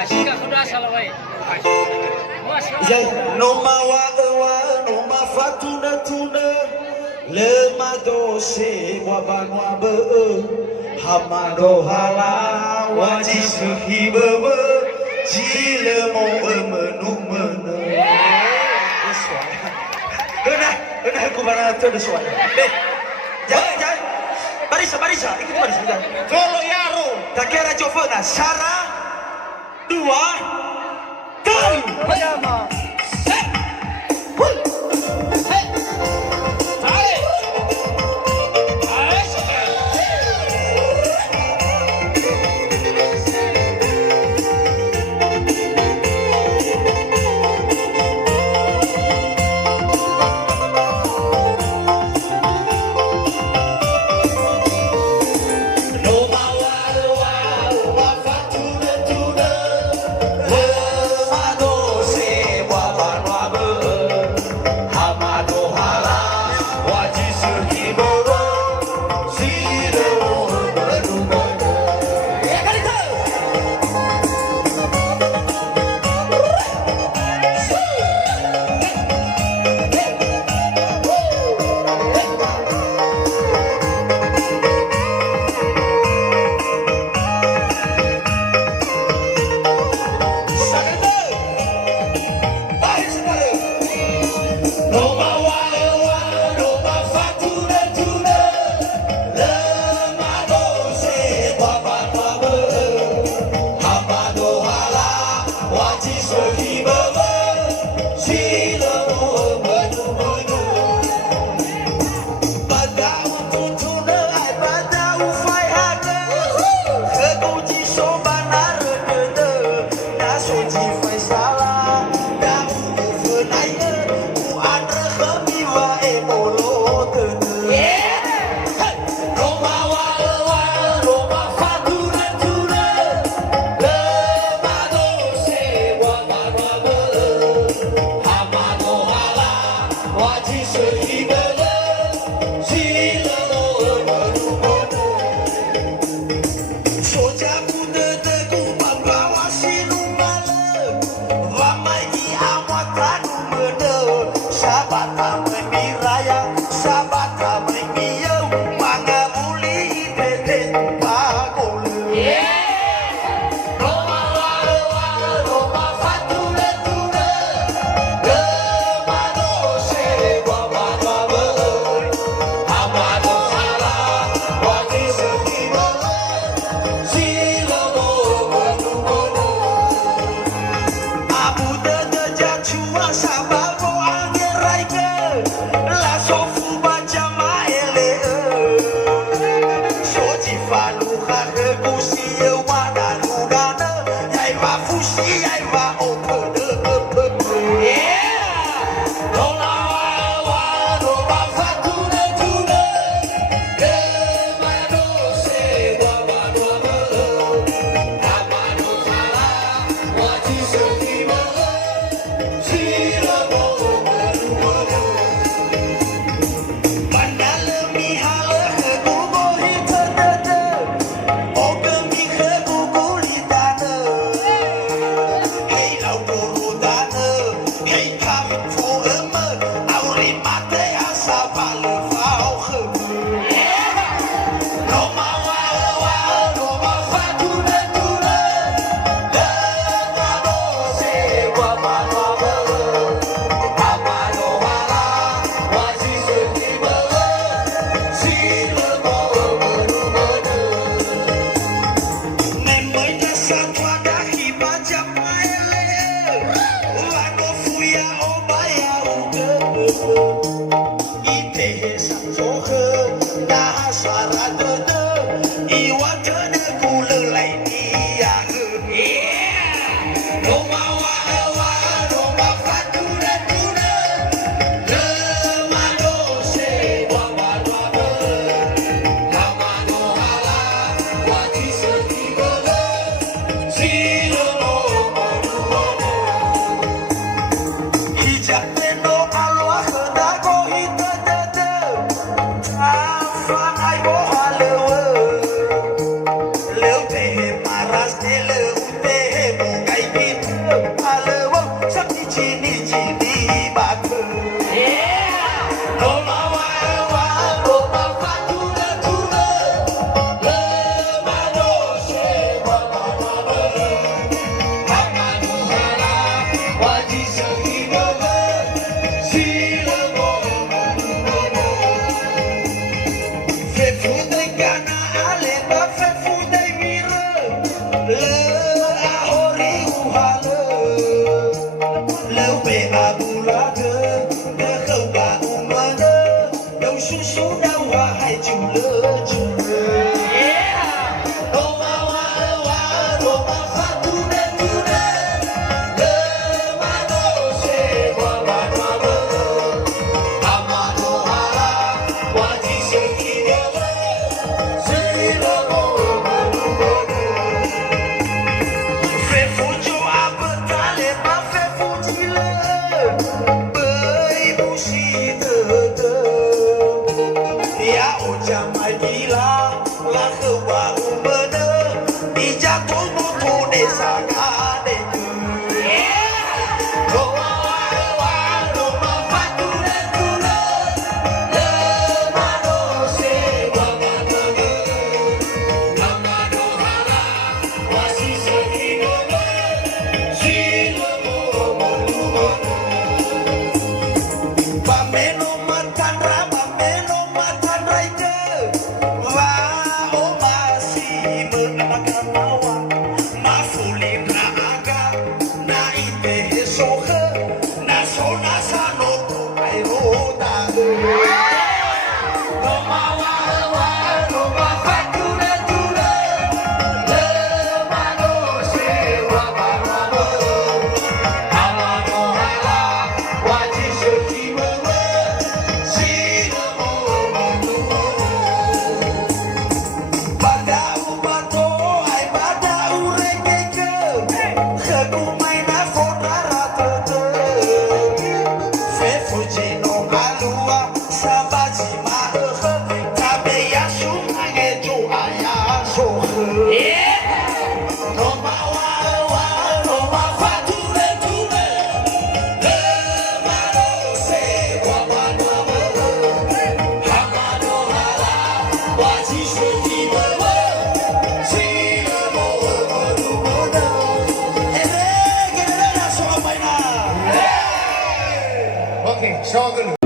Asika kuda salawai. Ya no mawa ewa no ma fatuna tuna le madose wa banwa be hamado hala wa jisuhi be jile mo menu menu. Udah aku mana tuh ada suara. Jangan. Barisa, ikut barisa jangan. Follow yaro. Takera jovana Sara 2 Pertama. ahori uhala lâu về mà bù lá cơ cơ khâu bà mà nơ đâu su su đau hoa hai chùm lơ chùm lơ Roma wa Roma fatu de tu de le mano se wa wa wa amano hala wa ji se ki de se lo mo fe fujo abetale ma fe fujile bei musi de ya uja mai gila la kewa umene di jatuh mutu desa kade Roma wa Roma fatu de tu le mano se wa wa amano hala wa si se ki de si lo mo Pameno matandra ide wa o masih menamakan mawa mafulindra aga na ite sohe na sona sano airo da Roma wa Roma fatu de tu le mano se wa wa amano hala wa ji se ki me si lo mo Badau bato ai badau rekeke Khaku mai na fona ratete Fe fuji no alua sabaji ma khe Tabe ya shu age jo aya so khe Roma wa Roma fatu de tu le mano se wa wa Hamano hala wa ji se ki me si lo mo que le da solo maina Okey, shogun.